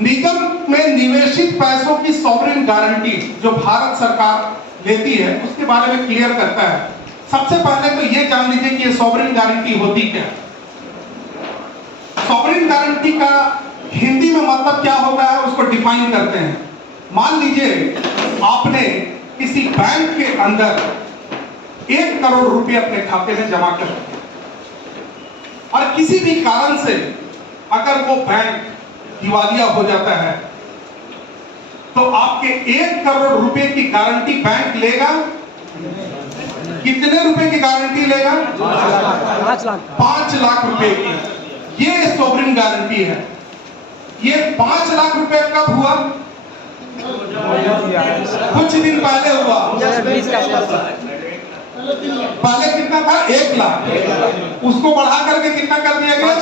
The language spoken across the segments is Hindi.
निगम में निवेशित पैसों की सॉवरेन गारंटी जो भारत सरकार लेती है उसके बारे में क्लियर करता है। सबसे पहले तो ये जान लीजिए कि ये सॉवरेन गारंटी होती क्या है। सॉवरेन गारंटी का हिंदी में मतलब क्या होता है उसको डिफाइन करते हैं। मान लीजिए आपने किसी बैंक के अंदर 1 करोड़ रुपए अपने खाते में जमा कर रखे और किसी भी कारण से अगर वो बैंक दिवालिया हो जाता है तो आपके 1 करोड़ रुपए की गारंटी बैंक लेगा। कितने रुपए की गारंटी लेगा? 5 लाख रुपए की। ये सॉवरेन गारंटी है। ये 5 लाख रुपए कब हुआ? कुछ दिन पहले हुआ। पहले कितना था? 1 लाख। उसको बढ़ा करके कितना कर दिया गया?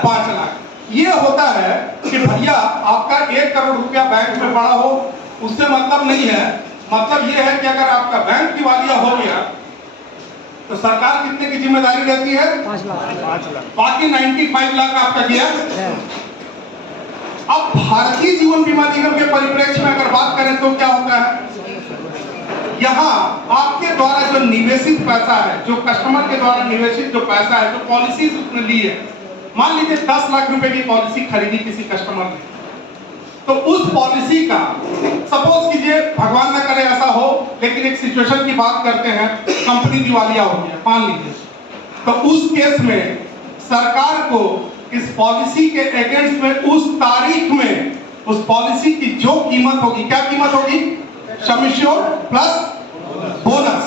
5 लाख। ये होता है कि भैया आपका 1 करोड़ रुपया बैंक में पड़ा हो उससे मतलब नहीं है। मतलब ये है कि अगर आपका बैंक दिवालिया हो गया तो सरकार कितने की जिम्मेदारी रहती है? 5 लाख। बाकी 95 लाख आपका गया। अब भारतीय जीवन बीमा निगम के परिप्रेक्ष्य में अगर बात करें तो क्या होता है? यहाँ आपके द्वारा जो निवेशित पैसा है, जो कस्टमर के द्वारा निवेशित जो पैसा है, जो पॉलिसीज उसने ली है, मान लीजिए 10 लाख रुपए की पॉलिसी खरीदी किसी कस्टमर ने, तो उस पॉलिसी का सपोज कीजिए, भगवान न करे ऐसा हो, लेकिन एक सिचुएशन की बात करते हैं, कंपनी दिवालिया हो गया मान लीजिए, तो उस केस में सरकार को इस पॉलिसी के अगेंस्ट में उस तारीख में उस पॉलिसी की जो कीमत होगी, क्या कीमत होगी? सम एश्योर्ड प्लस बोनस,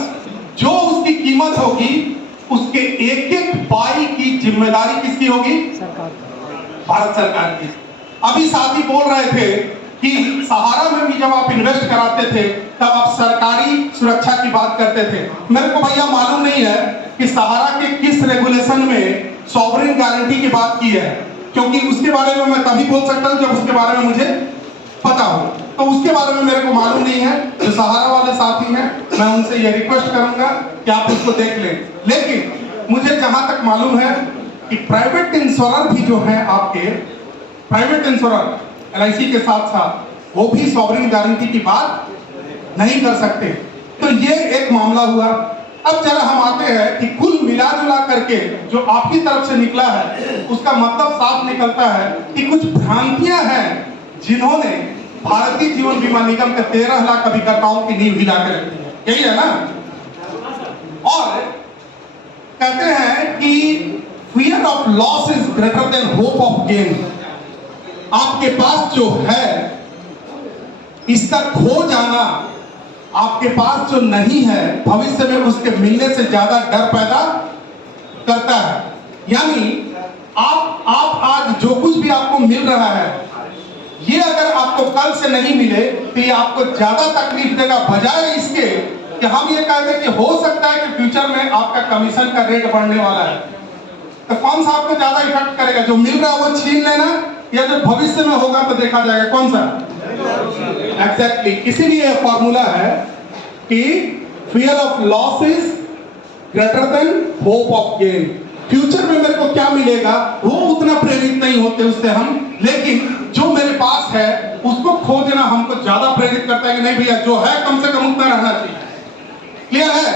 जो उसकी कीमत होगी उसके एक एक पाई की जिम्मेदारी किसकी होगी? सरकार, भारत सरकार की। अभी साथी बोल रहे थे कि सहारा में भी जब आप इन्वेस्ट कराते थे तब आप सरकारी सुरक्षा की बात करते थे। मेरे को भैया मालूम नहीं है कि सहारा के किस रेगुलेशन में सॉवरेन गारंटी की बात की है, क्योंकि उसके बारे में मैं तभी बोल सकता हूं जब उसके बारे में मुझे पता हो। तो उसके बारे में मेरे को मालूम नहीं है। जो सहारा वाले साथी हैं मैं उनसे ये रिक्वेस्ट करूंगा कि आप उसको देख लें। लेकिन मुझे जहां तक मालूम है कि प्राइवेट इंश्योरर भी जो है आपके, प्राइवेट इंश्योरर LIC के साथ साथ वो भी सॉवरेन गारंटी की बात नहीं कर सकते। तो ये एक मामला हुआ। अब जरा हम आते हैं कि कुल मिला जुला करके जो आपकी तरफ से निकला है उसका मतलब साफ निकलता है कि कुछ भ्रांतियां हैं जिन्होंने भारतीय जीवन बीमा निगम के 13 लाख अभिकर्ताओं की नींव हिला के रखी है। यही है ना? और कहते हैं कि fear of loss is greater than hope of gain. आपके पास जो है इसका खो जाना आपके पास जो नहीं है भविष्य में उसके मिलने से ज्यादा डर पैदा करता है। यानी आप आज जो कुछ भी आपको मिल रहा है ये अगर आपको कल से नहीं मिले तो ये आपको ज्यादा तकलीफ देगा, बजाय इसके कि हम ये कह दें कि हो सकता है कि फ्यूचर में आपका कमीशन का रेट बढ़ने वाला है। तो कौन सा आपको ज्यादा इफेक्ट करेगा? जो मिल रहा है वो छीन लेना या जो भविष्य में होगा तो देखा जाएगा कौन सा? एग्जैक्टली। इसीलिए फॉर्मूला है कि fear of loss is greater than hope of gain. Future में मेरे को क्या मिलेगा वो उतना प्रेरित नहीं होते उससे हम, लेकिन जो मेरे पास है उसको खो देना हमको ज्यादा प्रेरित करता है कि नहीं भैया जो है कम से कम उतना रहना चाहिए। क्लियर है?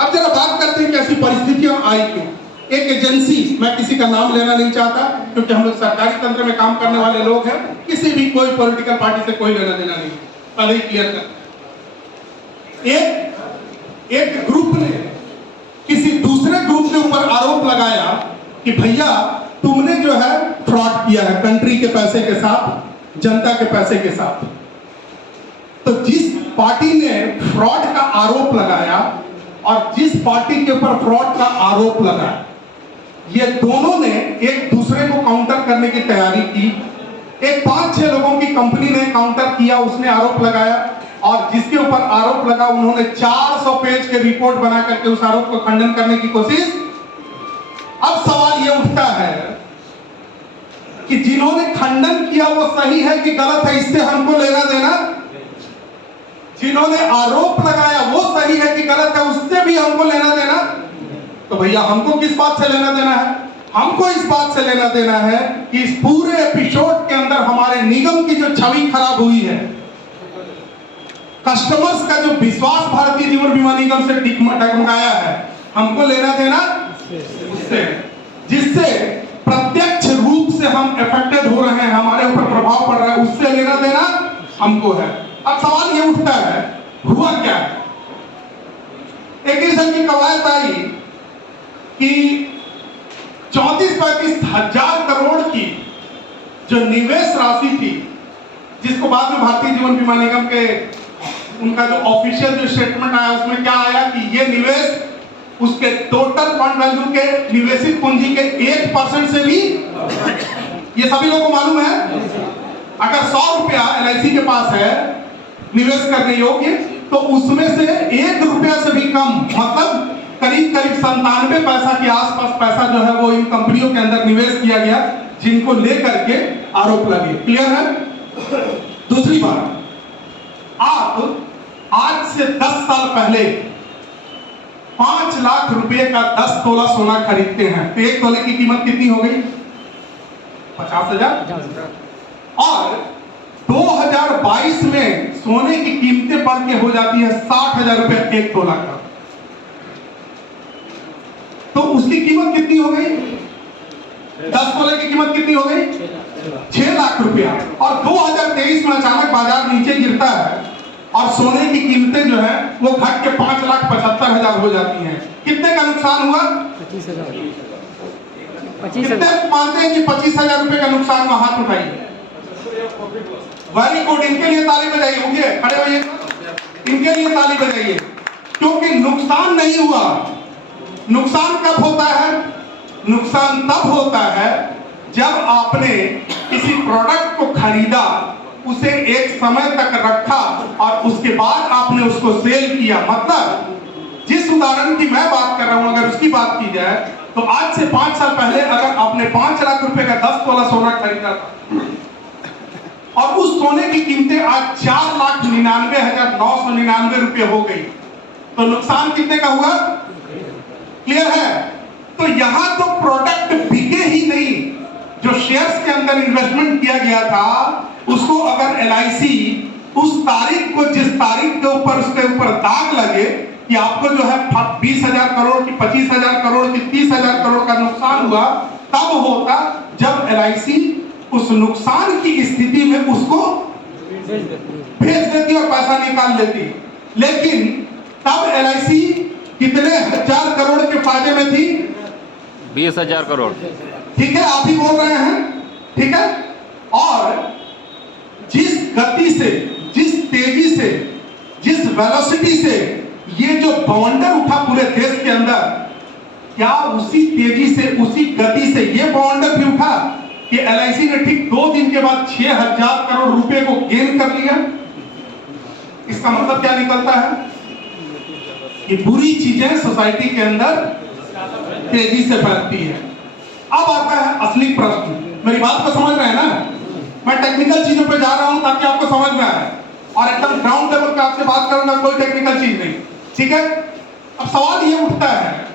अब जरा बात करते हैं कि ऐसी परिस्थितियां आई क्यों। एक एजेंसी, मैं किसी का नाम लेना नहीं चाहता क्योंकि हम लोग सरकारी तंत्र में काम करने वाले लोग हैं, किसी भी कोई पॉलिटिकल पार्टी से कोई लेना देना नहीं, पहले ही क्लियर कर। एक ग्रुप ने किसी दूसरे ग्रुप के ऊपर आरोप लगाया कि भैया तुमने जो है फ्रॉड किया है कंट्री के पैसे के साथ, जनता के पैसे के साथ। तो जिस पार्टी ने फ्रॉड का आरोप लगाया और जिस पार्टी के ऊपर फ्रॉड का आरोप लगा, ये दोनों ने एक दूसरे को काउंटर करने की तैयारी की। एक 5-6 लोगों की कंपनी ने काउंटर किया, उसने आरोप लगाया और जिसके ऊपर आरोप लगा उन्होंने 400 पेज के रिपोर्ट बना करके उस आरोप को खंडन करने की कोशिश। अब सवाल यह उठता है कि जिन्होंने खंडन किया वो सही है कि गलत है, इससे हमको लेना देना? जिन्होंने आरोप लगाया वो सही है कि गलत है, उससे भी हमको लेना देना? तो भैया हमको किस बात से लेना देना है? हमको इस बात से लेना देना है कि इस पूरे एपिसोड के अंदर हमारे निगम की जो छवि खराब हुई है, कस्टमर्स का जो विश्वास भारतीय जीवन बीमा निगम से डगमगाया है, हमको लेना देना उससे, जिससे प्रत्यक्ष रूप से हम अफेक्टेड हो रहे हैं, हमारे ऊपर प्रभाव पड़ रहा है, उससे लेना देना हमको है। अब सवाल ये उठता है, हुआ क्या है? एक किस्म की कवायद आई कि 34-35 हजार करोड़ की जो निवेश राशि थी, जिसको बाद में भारतीय जीवन बीमा निगम के उनका जो ऑफिशियल जो स्टेटमेंट आया उसमें क्या आया कि ये निवेश उसके टोटल फंड वैल्यू के निवेशित पूंजी के 1% से भी, ये सभी लोगों को मालूम है। अगर 100 रुपया LIC के पास है निवेश करने योग्य, तो उसमें से 1 रुपया से भी कम, मतलब करीब 97 पैसा के आसपास पैसा जो है वो इन कंपनियों के अंदर निवेश किया गया, जिनको लेकर के आरोप लगे। क्लियर है? दूसरी बात, आप आज से 10 साल पहले 5 लाख रुपए का 10 तोला सोना खरीदते हैं, तो 1 तोले की कीमत कितनी हो गई? 50,000। और 2022 में सोने की कीमतें बढ़ के हो जाती है 60,000 रुपए 1 तोला का, तो उसकी कीमत कितनी हो गई? 10 तोले की कीमत कितनी हो गई? 6 लाख रुपया। और 2023 में अचानक बाजार नीचे गिरता है और सोने की कीमतें जो है वो घट के 5,75,000 हो जाती हैं। कितने का नुकसान हुआ? 25,000। कितने मानते हैं कि 25,000 रुपए का नुकसान हुआ? हाथ उठाइए। वेरी गुड, इनके लिए ताली बजाइए। उठिए, खड़े होइए, इनके लिए ताली बजाइए, क्योंकि नुकसान नहीं हुआ। नुकसान कब होता है? नुकसान तब होता है जब आपने किसी प्रोडक्ट को खरीदा, उसे एक समय तक रखा और उसके बाद आपने उसको सेल किया। मतलब जिस उदाहरण की मैं बात कर रहा हूं, अगर उसकी बात की जाए तो आज से 5 साल पहले अगर आपने 5 लाख रुपए का 10 तोला सोना खरीदा था और उस सोने की कीमतें आज 4,99,999 रुपए हो गई, तो नुकसान कितने का हुआ? क्लियर है? तो यहां तो प्रोडक्ट बिके ही नहीं, जो शेयर्स के अंदर इन्वेस्टमेंट किया गया था उसको अगर LIC उस तारीख को, जिस तारीख के ऊपर उसके ऊपर दाग लगे कि आपको जो है 20,000 करोड़ की, 25,000 करोड़ की, 30,000 करोड़ का नुकसान हुआ, तब होता जब LIC उस नुकसान की स्थिति में उसको भेज देती और पैसा निकाल लेती। लेकिन तब LIC कितने हजार करोड़ के फायदे में थी? 20,000 करोड़। ठीक है, आप ही बोल रहे हैं, ठीक है। और जिस गति से, जिस तेजी से, जिस वेलोसिटी से ये जो बवंडर उठा पूरे देश के अंदर, क्या उसी तेजी से, उसी गति से ये बवंडर भी उठा कि LIC ने ठीक 2 दिन के बाद 6,000 करोड़ रुपए को गेन कर लिया? इसका मतलब क्या निकलता है कि बुरी चीजें सोसाइटी के अंदर तेजी से फैलती है। अब आता है असली प्रश्न। मेरी बात को समझ रहे हैं ना? मैं टेक्निकल चीजों पे जा रहा हूं ताकि आपको समझ में आए, और एकदम ग्राउंड लेवल पे आपसे बात करूंगा, कोई टेक्निकल चीज नहीं, ठीक है। अब सवाल ये उठता है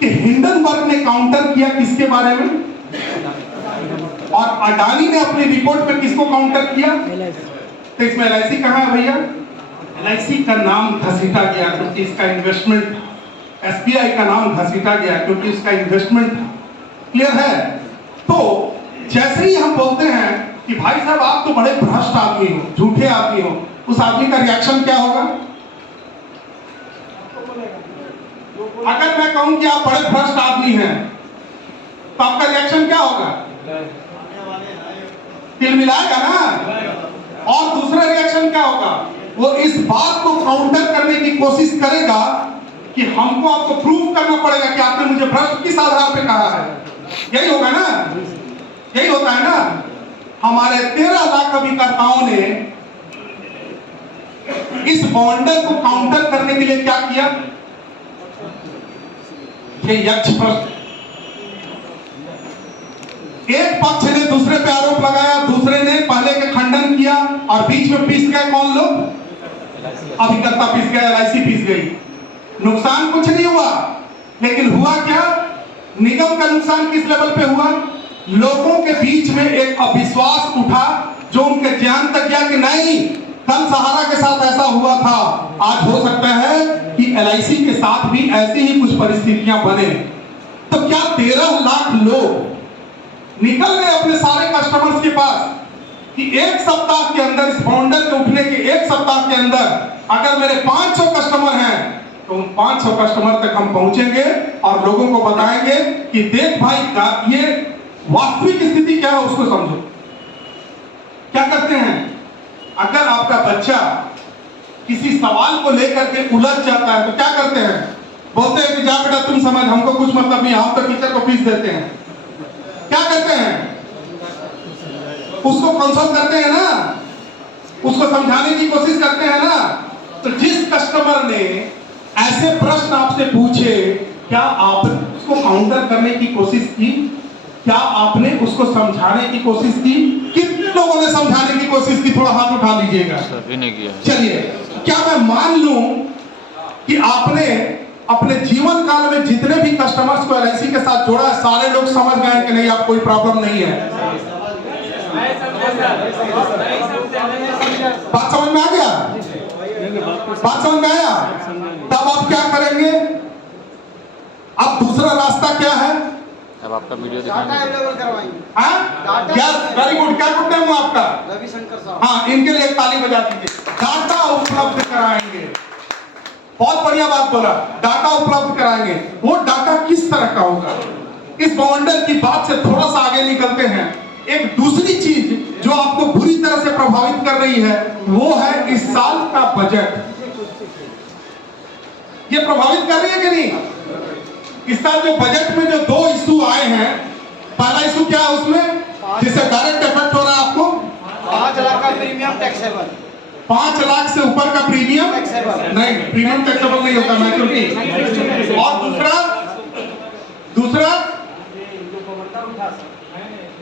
कि हिंडनबर्ग ने काउंटर किया किसके बारे में, और अडानी ने अपनी रिपोर्ट में किसको काउंटर किया? तो इसमें LIC कहां है भैया? LIC का नाम घसीटा गया क्योंकि इसका इन्वेस्टमेंट था। SBI का नाम घसीटा गया क्योंकि इसका इन्वेस्टमेंट था। क्लियर है? तो जैसे ही हम बोलते हैं कि भाई साहब आप तो बड़े भ्रष्ट आदमी हो, झूठे आदमी हो, उस आदमी का रिएक्शन क्या होगा? अगर मैं कहूं कि आप बड़े भ्रष्ट आदमी हैं, तो आपका रिएक्शन क्या होगा? तिलमिलाएगा ना। और दूसरा रिएक्शन क्या होगा? वो इस बात को काउंटर करने की कोशिश करेगा कि हमको आपको प्रूव करना पड़ेगा कि आपने मुझे भ्रष्ट किस आधार पे कहा है। यही होगा ना? यही होता है ना? हमारे 13 लाख अभिकर्ताओं ने इस बॉन्डर को काउंटर करने के लिए क्या किया? ये यक्ष प्रश्न। एक पक्ष ने दूसरे पे आरोप लगाया, दूसरे ने पहले के खंडन किया, और बीच में पिस गए कौन लोग? अभिकर्ता पिस गए, LIC पिस गई। नुकसान कुछ नहीं हुआ, लेकिन हुआ क्या? निगम का नुकसान किस लेवल पे हुआ? लोगों के बीच में एक अविश्वास उठा जो उनके ध्यान तक गया कि नहीं, कल सहारा के साथ ऐसा हुआ था, आज हो सकता है कि LIC के साथ भी ऐसी ही कुछ परिस्थितियां बने। तो क्या 13 लाख लोग निकल गए अपने सारे कस्टमर्स के पास कि एक सप्ताह के अंदर, इस फाउंडर के उठने के एक सप्ताह के अंदर अगर मेरे 500 कस्टमर हैं तो उन 500 कस्टमर तक हम पहुंचेंगे और लोगों को बताएंगे कि देख भाई, ये वास्तविक स्थिति क्या है उसको समझो। क्या करते हैं? अगर आपका बच्चा किसी सवाल को लेकर के उलझ जाता है तो क्या करते हैं? बोलते हैं कि जा बेटा तुम समझ, हमको कुछ मतलब नहीं, हम तो टीचर को फीस देते हैं। क्या करते हैं? उसको कंसल्ट करते हैं ना, उसको समझाने की कोशिश करते हैं ना। तो जिस कस्टमर ने ऐसे प्रश्न आपसे पूछे, क्या आपने उसको काउंटर करने की कोशिश की? क्या आपने उसको समझाने की कोशिश की? कितने लोगों ने समझाने की कोशिश की? थोड़ा हाथ उठा लीजिएगा। सभी ने किया। चलिए, क्या मैं मान लूं कि आपने अपने जीवन काल में जितने भी कस्टमर्स को LIC के साथ जोड़ा है, सारे लोग समझ गए कि नहीं, आप कोई प्रॉब्लम नहीं है? बात समझ में आ गया? बात समझ में आया? तब आप क्या करेंगे? अब दूसरा रास्ता क्या है? अब आपका वीडियो डाटा दिखाएंगे। अवेलेबल करवाएंगे। हाँ, यस, वेरी गुड। क्या गुड नेम है आपका? रविशंकर साहब। हाँ, इनके लिए एक ताली बजा दीजिए। डाटा उपलब्ध कराएंगे। बहुत बढ़िया बात बोला, डाटा उपलब्ध कराएंगे। वो डाटा किस तरह का होगा? इस बाउंडर की बात से थोड़ा सा आगे निकलते हैं। एक दूसरी चीज जो आपको बुरी तरह से प्रभावित कर रही है वो है इस साल का बजट। ये प्रभावित कर रही है कि नहीं? इस साल जो बजट में जो 2 इशू आए हैं, पहला इशू क्या है उसमें जिससे डायरेक्ट इफेक्ट हो रहा है आपको? 5 लाख का प्रीमियम टैक्सेबल। 5 लाख से ऊपर का प्रीमियम टैक्सेबल नहीं, प्रीमियम टैक्सेबल नहीं होता मैच्योरिटी। और दूसरा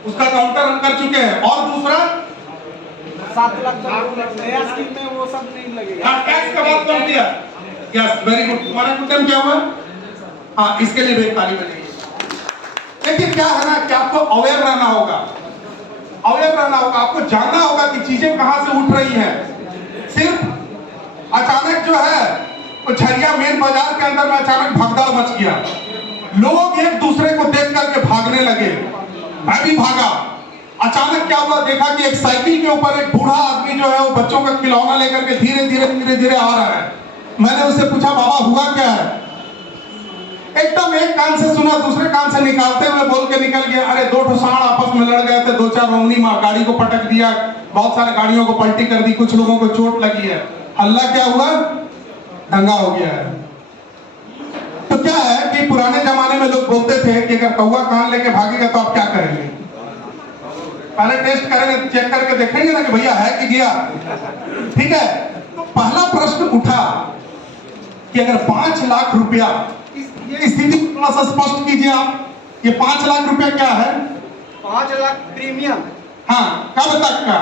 उसका काउंटर हम कर चुके हैं। और दूसरा 7 लाख नया स्कीम में वो सब नहीं लगेगा। टैक्स का बात कर दिया। Yes, very good. तुम्हारा टोटल क्या हुआ? हाँ, इसके लिए भी एक ताली बजाइए। लेकिन क्या है ना कि आपको अवेयर रहना होगा, अवेयर रहना होगा, आपको जानना होगा कि चीजें कहां से उठ रही हैं। सिर्फ अचानक जो है वो झरिया मेन बाजार के अंदर में अचानक भगदड़ मच गया, लोग एक दूसरे को देख करके भागने लगे, मैं भी भागा। अचानक क्या हुआ, देखा कि एक साइकिल के ऊपर एक बूढ़ा आदमी जो है वो बच्चों का खिलौना लेकर के धीरे धीरे आ रहा है। मैंने उससे पूछा, बाबा हुआ क्या है? एकदम एक कान से सुना, दूसरे कान से निकालते हुए बोल के निकल गया, अरे 2 ठो सांड आपस में लड़ गए थे, 2-4 रोंगनी गाड़ी को पटक दिया, बहुत सारे गाड़ियों को पलटी कर दी, कुछ लोगों को चोट लगी है। हल्ला क्या हुआ? दंगा हो गया है। तो क्या है कि पुराने जमाने में लोग बोलते थे कि अगर कौवा कान लेके भागेगा तो आप क्या करेंगे? पहले टेस्ट करेंगे, चेक करके देखेंगे ना कि भैया है कि गया। ठीक है, तो पहला प्रश्न उठा कि अगर 5 लाख रुपया, ये स्थिति थोड़ा सा स्पष्ट कीजिए आप, ये 5 लाख रुपया क्या है? 5 लाख प्रीमियम। हाँ, कब तक का?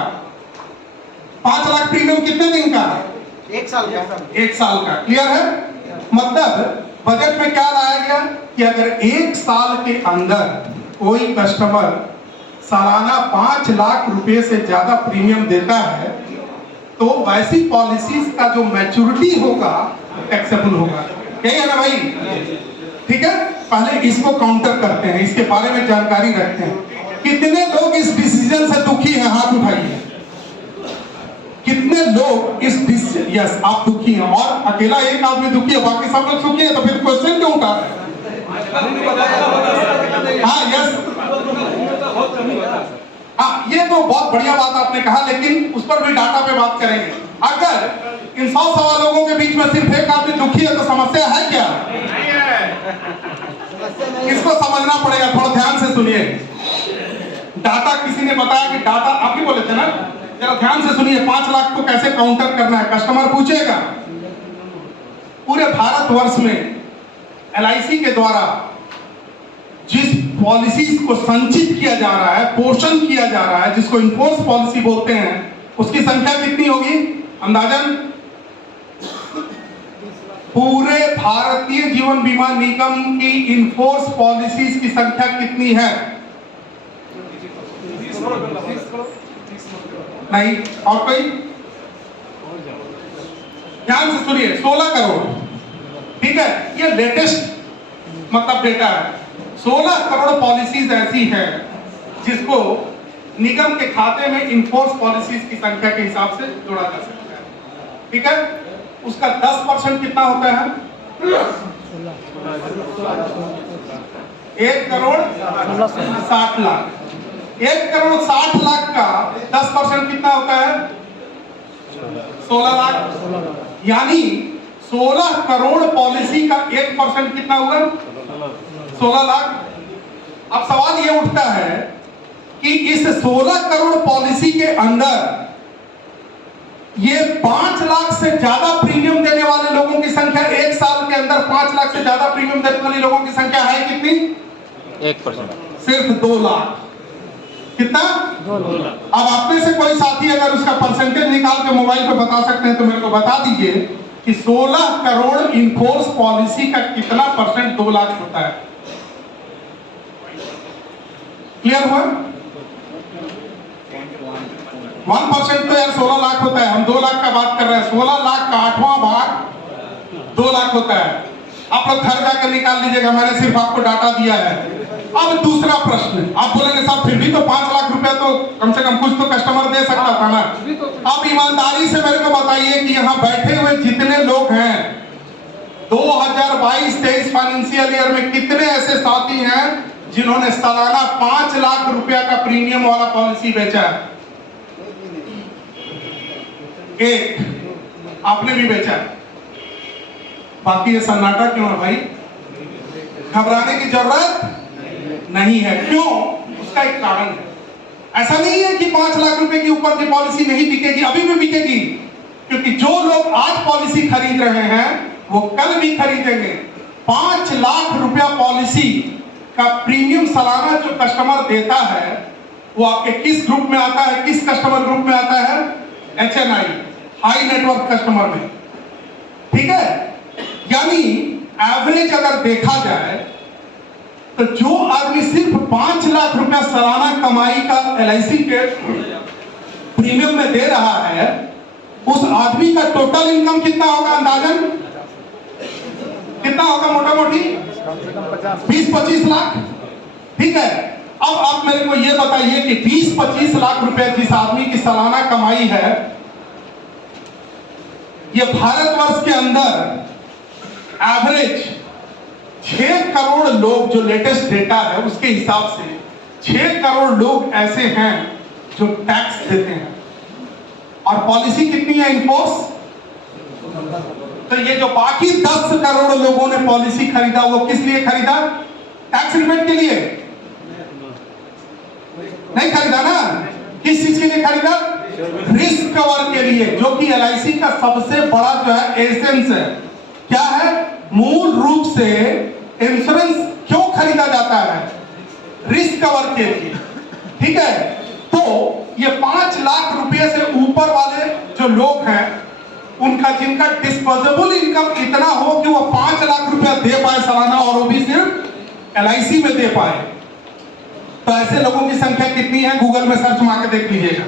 5 लाख प्रीमियम कितने दिन का? 1 साल का। 1 साल का। क्लियर है? मतलब बजट में क्या लाया गया कि अगर 1 साल के अंदर कोई कस्टमर सालाना 5 लाख रुपए से ज्यादा प्रीमियम देता है तो वैसी पॉलिसीज का जो मैच्योरिटी होगा टैक्सेबल होगा। यही है ना भाई? ठीक है, पहले इसको काउंटर करते हैं, इसके बारे में जानकारी रखते हैं। कितने लोग इस डिसीजन से दुखी हैं? हाथ उठाइए। कितने लोग इस डिसीजन, यस आप दुखी हैं, और अकेला एक आदमी दुखी है, बाकी सब लोग सुखी है, तो फिर क्वेश्चन क्यों उठा रहे हैं? हाँ, यस, हाँ, ये तो बहुत बढ़िया बात आपने कहा, लेकिन उस पर भी डाटा पे बात करेंगे। अगर इन 100 लोगों के बीच में सिर्फ एक आदमी दुखी है तो समस्या है क्या? इसको समझना पड़ेगा, थोड़ा ध्यान से सुनिए। डाटा किसी ने बताया कि डाटा, आप ही बोले थे ना, जरा ध्यान से सुनिए। 5 लाख को कैसे काउंटर करना है, कस्टमर पूछेगा। पूरे भारतवर्ष में LIC के द्वारा जिस पॉलिसीज को संचित किया जा रहा है, पोषण किया जा रहा है, जिसको इन्फोर्स पॉलिसी बोलते हैं, उसकी संख्या कितनी होगी अंदाजन? पूरे भारतीय जीवन बीमा निगम की इनफोर्स पॉलिसीज की संख्या कितनी है? नहीं, और कोई? ध्यान से सुनिए, 16 करोड़। ठीक है, ये लेटेस्ट मतलब डेटा है। 16 करोड़ पॉलिसीज ऐसी है जिसको निगम के खाते में इनफोर्स पॉलिसीज की संख्या के हिसाब से जोड़ा जा सकता है। ठीक है, उसका 10% कितना होता है? 1 करोड़ 60 लाख। 1 करोड़ 60 लाख का 10% कितना होता है? 16 लाख। यानी 16 करोड़ पॉलिसी का 1% कितना हुआ? 16 लाख। अब सवाल ये उठता है कि इस 16 करोड़ पॉलिसी के अंदर ये 5 लाख से ज्यादा प्रीमियम देने वाले लोगों की संख्या, एक साल के अंदर 5 लाख से ज्यादा प्रीमियम देने वाले लोगों की संख्या है कितनी? 1%। सिर्फ 2 लाख। कितना? 2 लाख। अब आप में से कोई साथी अगर उसका परसेंटेज निकाल के मोबाइल पे बता सकते हैं तो मेरे को बता दीजिए कि 16 करोड़ इनफोर्स पॉलिसी का कितना परसेंट 2 लाख होता है? क्लियर हुआ? 1% तो यार 16 लाख होता है। हम 2 लाख का बात कर रहे हैं। 16 लाख का 8वां भाग 2 लाख होता है। आप लोग घर जाकर निकाल लीजिएगा, मैंने सिर्फ आपको डाटा दिया है। अब दूसरा प्रश्न, आप बोलेंगे साहब फिर भी तो 5 लाख रुपया तो कम से कम कुछ तो कस्टमर दे सकता था ना। अब ईमानदारी से मेरे को बताइए कि यहाँ बैठे हुए जितने लोग हैं 2022-23 फाइनेंशियल ईयर में कितने ऐसे साथी हैं जिन्होंने सालाना 5 लाख रुपया का प्रीमियम वाला पॉलिसी बेचा है? एक, आपने भी बेचा है। बाकी ये सन्नाटा क्यों है भाई? घबराने की जरूरत नहीं है। क्यों? उसका एक कारण है। ऐसा नहीं है कि 5 लाख रुपए के ऊपर की पॉलिसी नहीं बिकेगी, अभी भी बिकेगी, क्योंकि जो लोग आज पॉलिसी खरीद रहे हैं वो कल भी खरीदेंगे। 5 लाख रुपया पॉलिसी का प्रीमियम सालाना जो कस्टमर देता है वो आपके किस ग्रुप में आता है? किस कस्टमर ग्रुप में आता है? HNI, हाई नेटवर्क कस्टमर में। ठीक है, यानी एवरेज अगर देखा जाए तो जो आदमी सिर्फ 5 लाख रुपया सालाना कमाई का LIC के प्रीमियम में दे रहा है, उस आदमी का टोटल इनकम कितना होगा अंदाजन? कितना होगा मोटा मोटी? 20-25 लाख। ठीक है, अब आप मेरे को ये बताइए कि 20-25 लाख रुपए जिस आदमी की सालाना कमाई है, ये भारतवर्ष के अंदर एवरेज 6 करोड़ लोग, जो लेटेस्ट डेटा है उसके हिसाब से 6 करोड़ लोग ऐसे हैं जो टैक्स देते हैं। और पॉलिसी कितनी है इनफोर्स? तो ये जो बाकी 10 करोड़ लोगों ने पॉलिसी खरीदा वो किस लिए खरीदा? टैक्स रिबेट के लिए नहीं खरीदा ना। किस चीज के लिए खरीदा? रिस्क कवर के लिए, जो कि LIC का सबसे बड़ा जो है एसेंस है। क्या है? मूल रूप से इंश्योरेंस क्यों खरीदा जाता है? रिस्क कवर के लिए। ठीक है, तो ये 5 लाख रुपए से ऊपर वाले जो लोग हैं उनका, जिनका डिस्पोजेबल इनकम इतना हो कि वो 5 लाख रुपया दे पाए सालाना, और वो भी सिर्फ LIC में दे पाए, तो ऐसे लोगों की संख्या कितनी है? गूगल में सर्च मार के देख लीजिएगा।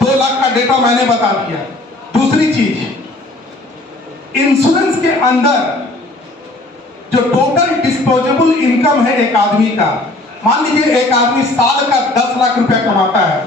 2 लाख का डेटा मैंने बता दिया। दूसरी चीज, इंश्योरेंस के अंदर जो टोटल डिस्पोजेबल इनकम है एक आदमी का, मान लीजिए एक आदमी साल का 10 लाख रुपया कमाता है,